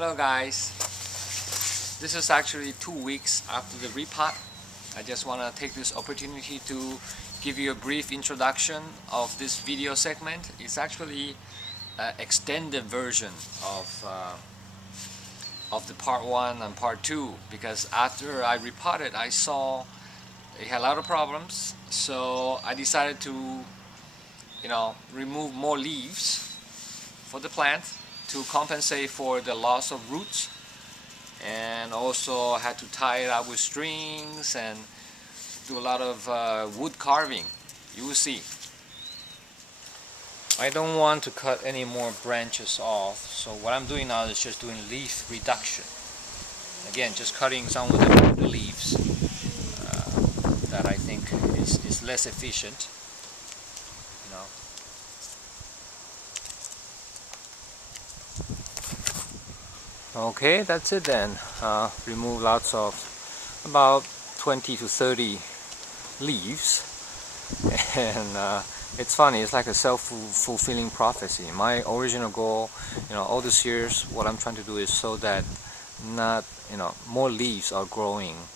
Hello guys, this is actually 2 weeks after the repot. I just want to take this opportunity to give you a brief introduction of this video segment. It's actually an extended version of the part 1 and part 2, because after I repotted I saw it had a lot of problems, so I decided to remove more leaves for the plant to compensate for the loss of roots, and also had to tie it up with strings and do a lot of wood carving. You will see. I don't want to cut any more branches off, so what I'm doing now is just doing leaf reduction. Again, just cutting some of the leaves that I think is less efficient. Okay, that's it then. Remove lots of about 20 to 30 leaves, and it's funny, it's like a self-fulfilling prophecy. My original goal, all these years, what I'm trying to do is so that not, more leaves are growing,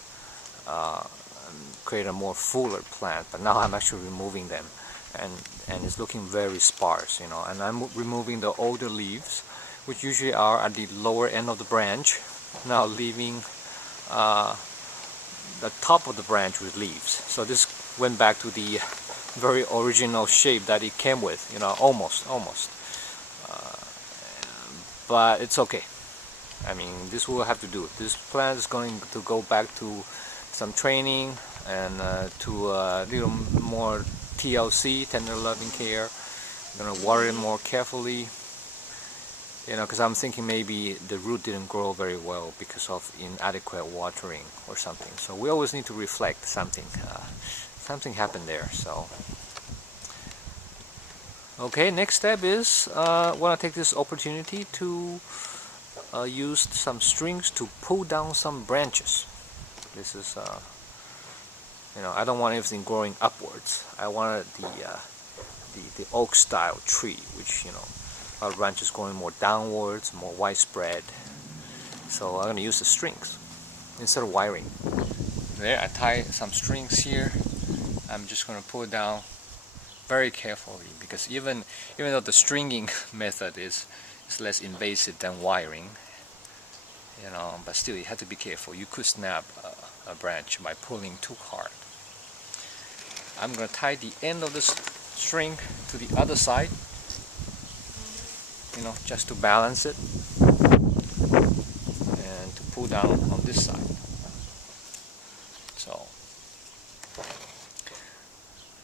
create a more fuller plant, but now I'm actually removing them, and it's looking very sparse, and I'm removing the older leaves, which usually are at the lower end of the branch, now leaving the top of the branch with leaves. So this went back to the very original shape that it came with, almost. But it's okay. I mean, this will have to do. This plant is going to go back to some training and to a little more TLC, tender loving care. I'm gonna water it more carefully. Because I'm thinking maybe the root didn't grow very well because of inadequate watering or something. So we always need to reflect something. Something happened there. So okay, next step is I want to take this opportunity to use some strings to pull down some branches. This is I don't want everything growing upwards. I wanted the oak style tree, which our branches going more downwards, more widespread. So I'm going to use the strings instead of wiring. There, I tie some strings here. I'm just going to pull it down very carefully, because even though the stringing method is less invasive than wiring, but still you have to be careful. You could snap a branch by pulling too hard. I'm going to tie the end of the string to the other side, just to balance it, and to pull down on this side. So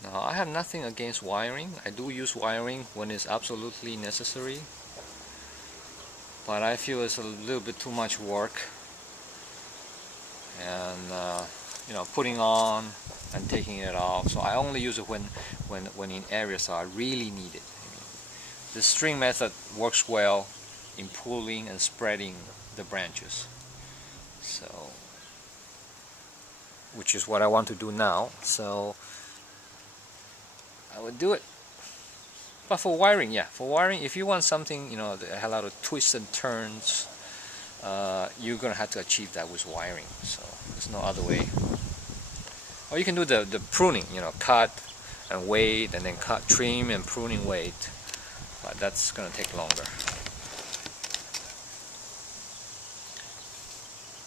now I have nothing against wiring. I do use wiring when it's absolutely necessary, but I feel it's a little bit too much work, and putting on and taking it off. So I only use it when in areas I really need it. The string method works well in pulling and spreading the branches, so which is what I want to do now. So I would do it. But for wiring, if you want something that has a lot of twists and turns, you're gonna have to achieve that with wiring. So there's no other way. Or you can do the pruning, cut and wait, and then cut, trim, and pruning, wait. But that's going to take longer.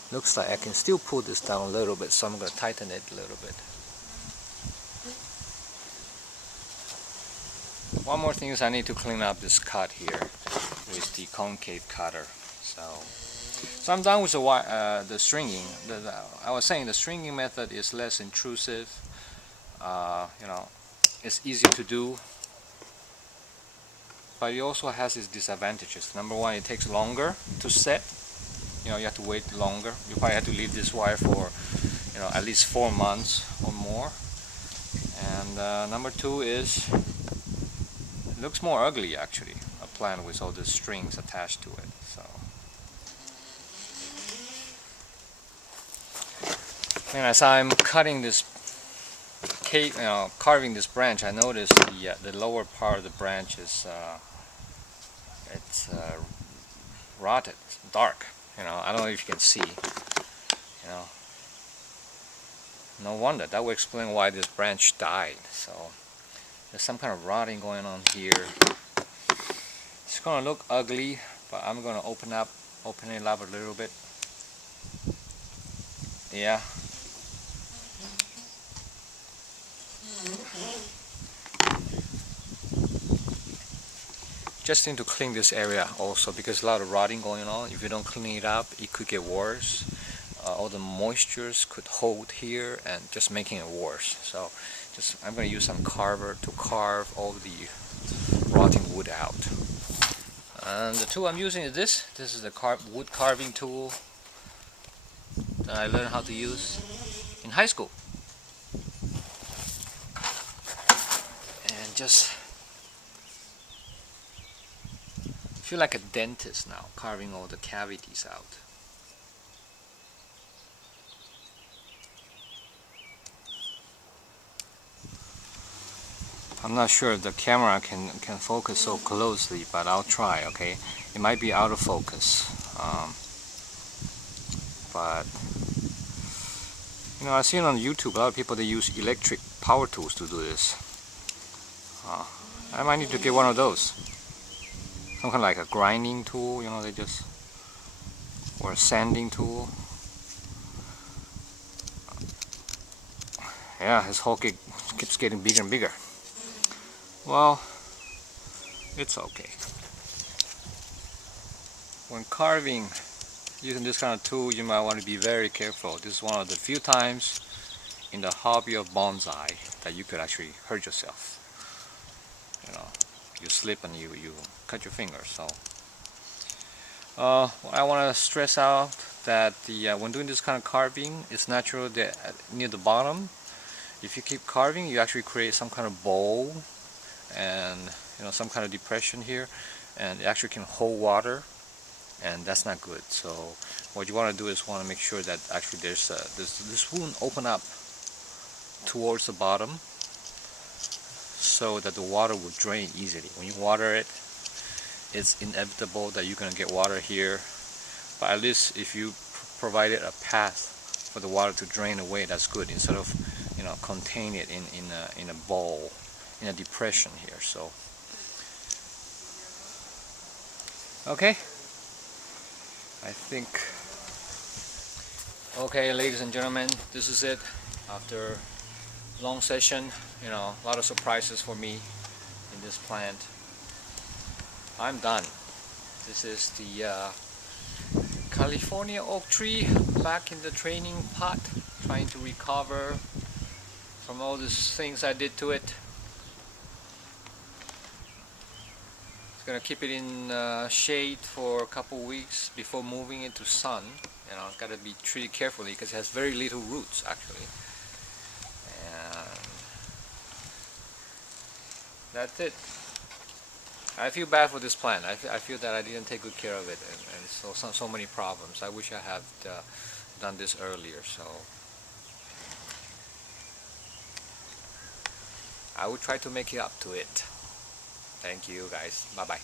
Looks like I can still pull this down a little bit, so I'm going to tighten it a little bit. One more thing is I need to clean up this cut here with the concave cutter. So I'm done with the stringing. I was saying the stringing method is less intrusive. It's easy to do. But it also has its disadvantages. Number one, it takes longer to set. You have to wait longer. You probably have to leave this wire for at least 4 months or more. And number two is it looks more ugly, actually, a plant with all the strings attached to it. So and as I'm cutting this carving this branch, I noticed the lower part of the branch is rotted, it's dark. You know, I don't know if you can see. You know, no wonder. That would explain why this branch died. So there's some kind of rotting going on here. It's gonna look ugly, but I'm gonna open it up a little bit. Yeah. Just need to clean this area also because a lot of rotting going on. If you don't clean it up, it could get worse. All the moistures could hold here and just making it worse. So I'm going to use some carver to carve all the rotting wood out. And the tool I'm using is this. This is the wood carving tool that I learned how to use in high school. And just feel like a dentist now, carving all the cavities out. I'm not sure if the camera can focus so closely, but I'll try, okay? It might be out of focus. But, you know, I've seen on YouTube a lot of people, they use electric power tools to do this. I might need to get one of those. Some kind of like a grinding tool, you know, or a sanding tool. Yeah, this hole keeps getting bigger and bigger. Well, it's okay. When carving using this kind of tool, you might want to be very careful. This is one of the few times in the hobby of bonsai that you could actually hurt yourself. You know, you slip and you cut your finger. So I want to stress out that when doing this kind of carving, it's natural that near the bottom, if you keep carving, you actually create some kind of bowl and, you know, some kind of depression here, and it actually can hold water, and that's not good. So what you want to do is want to make sure that actually this wound open up towards the bottom so that the water will drain easily. When you water it, it's inevitable that you're going to get water here, but at least if you provided a path for the water to drain away, that's good, instead of, you know, contain it in a bowl, in a depression here. So okay, I think, okay, ladies and gentlemen, this is it. After a long session, you know, a lot of surprises for me in this plant. I'm done. This is the California oak tree back in the training pot, trying to recover from all these things I did to it. It's gonna keep it in shade for a couple weeks before moving it to sun. You know, it's gotta be treated carefully because it has very little roots actually. And that's it. I feel bad for this plant. I feel that I didn't take good care of it, and so many problems. I wish I had done this earlier. So I will try to make it up to it. Thank you guys. Bye bye.